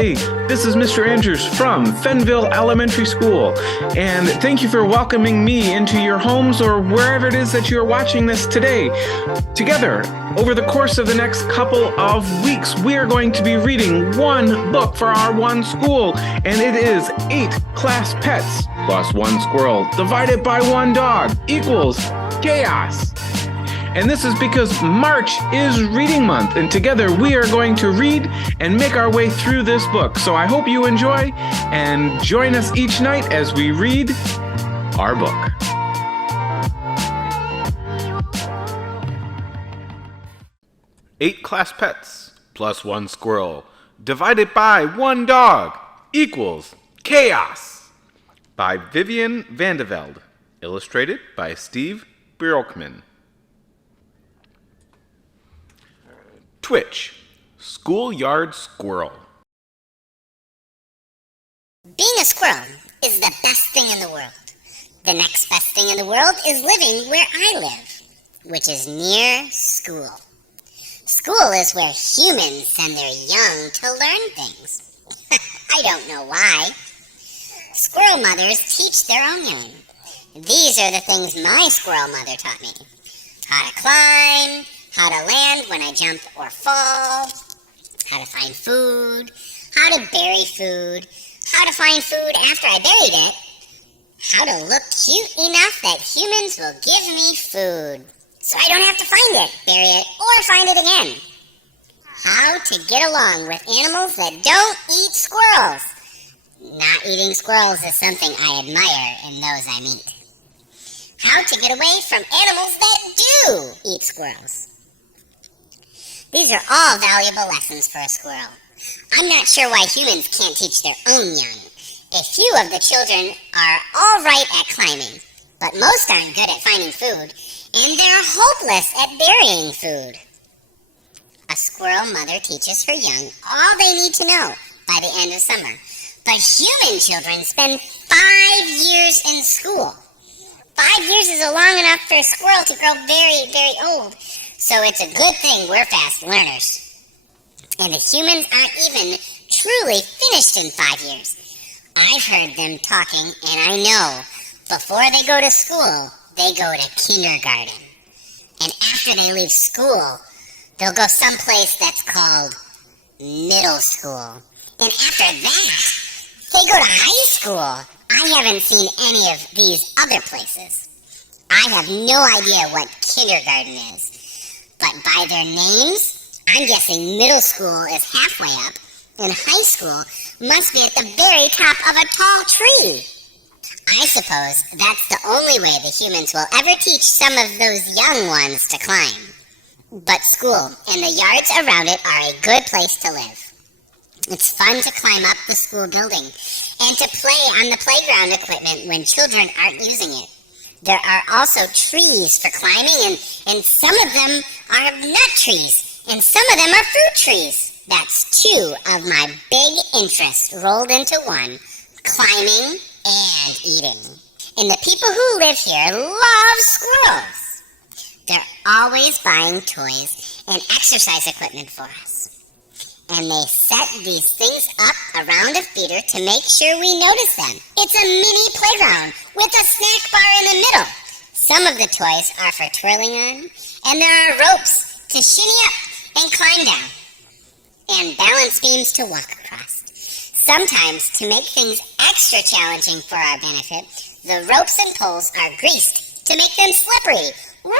everybody. This is Mr. Andrews from Fenville Elementary School, and thank you for welcoming me into your homes or wherever it is that you're watching this today. Together, over the course of the next couple of weeks, we are going to be reading one book for our one school, and it is 8 class pets plus 1 squirrel divided by 1 dog equals chaos. And this is because March is reading month, and together we are going to read and make our way through this book. So I hope you enjoy and join us each night as we read our book. Eight class pets plus 1 squirrel divided by 1 dog equals chaos. By Vivian Vandevelde. Illustrated by Steve Bjorkman. Twitch, schoolyard squirrel. Being a squirrel is the best thing in the world. The next best thing in the world is living where I live, which is near school. School is where humans send their young to learn things. I don't know why. Squirrel mothers teach their own young. These are the things my squirrel mother taught me. How to climb, how to land when I jump or fall, how to find food, how to bury food, how to find food after I buried it, how to look cute enough that humans will give me food, so I don't have to find it, bury it, or find it again. How to get along with animals that don't eat squirrels. Not eating squirrels is something I admire in those I meet. How to get away from animals that do eat squirrels. These are all valuable lessons for a squirrel. I'm not sure why humans can't teach their own young. A few of the children are all right at climbing, but most aren't good at finding food, and they're hopeless at burying food. A squirrel mother teaches her young all they need to know by the end of summer, but human children spend 5 years in school. 5 years is long enough for a squirrel to grow very, very old. So it's a good thing we're fast learners. And the humans aren't even truly finished in 5 years. I've heard them talking, and I know before they go to school, they go to kindergarten. And after they leave school, they'll go someplace that's called middle school. And after that, they go to high school. I haven't seen any of these other places. I have no idea what kindergarten is. But by their names, I'm guessing middle school is halfway up, and high school must be at the very top of a tall tree. I suppose that's the only way the humans will ever teach some of those young ones to climb. But school and the yards around it are a good place to live. It's fun to climb up the school building and to play on the playground equipment when children aren't using it. There are also trees for climbing, and some of them are nut trees, and some of them are fruit trees. That's 2 of my big interests rolled into one, climbing and eating. And the people who live here love squirrels. They're always buying toys and exercise equipment for us. And they set these things up around a feeder to make sure we notice them. It's a mini playground with a snack bar in the middle. Some of the toys are for twirling on, and there are ropes to shinny up and climb down, and balance beams to walk across. Sometimes, to make things extra challenging for our benefit, the ropes and poles are greased to make them slippery. Whee!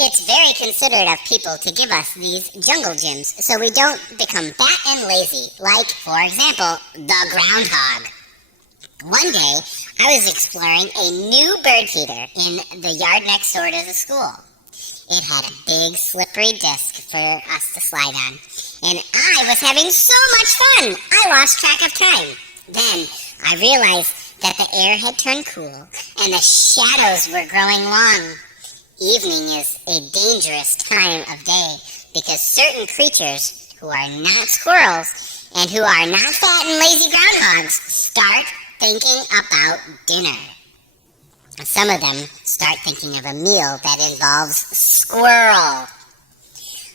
It's very considerate of people to give us these jungle gyms so we don't become fat and lazy, like, for example, the groundhog. One day, I was exploring a new bird feeder in the yard next door to the school. It had a big, slippery disc for us to slide on, and I was having so much fun, I lost track of time. Then, I realized that the air had turned cool, and the shadows were growing long. Evening is a dangerous time of day because certain creatures who are not squirrels and who are not fat and lazy groundhogs start thinking about dinner. Some of them start thinking of a meal that involves squirrel.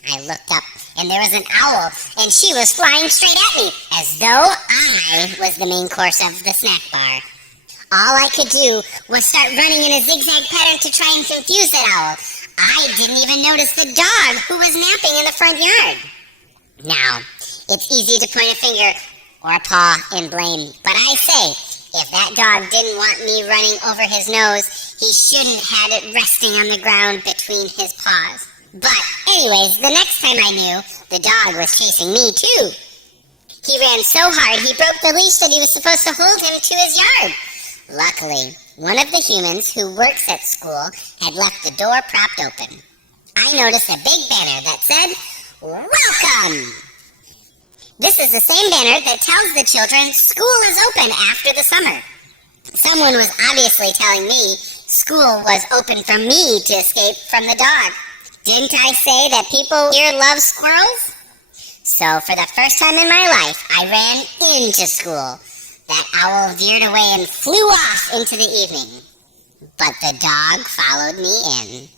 I looked up, and there was an owl, and she was flying straight at me, as though I was the main course of the snack bar. All I could do was start running in a zigzag pattern to try and confuse that owl. I didn't even notice the dog who was napping in the front yard. Now, it's easy to point a finger or a paw and blame, but I say, if that dog didn't want me running over his nose, he shouldn't have had it resting on the ground between his paws. But anyways, the next time I knew, the dog was chasing me too. He ran so hard he broke the leash that he was supposed to hold him to his yard. Luckily, one of the humans who works at school had left the door propped open. I noticed a big banner that said, "Welcome!" This is the same banner that tells the children school is open after the summer. Someone was obviously telling me school was open for me to escape from the dog. Didn't I say that people here love squirrels? So for the first time in my life, I ran into school. That owl veered away and flew off into the evening. But the dog followed me in.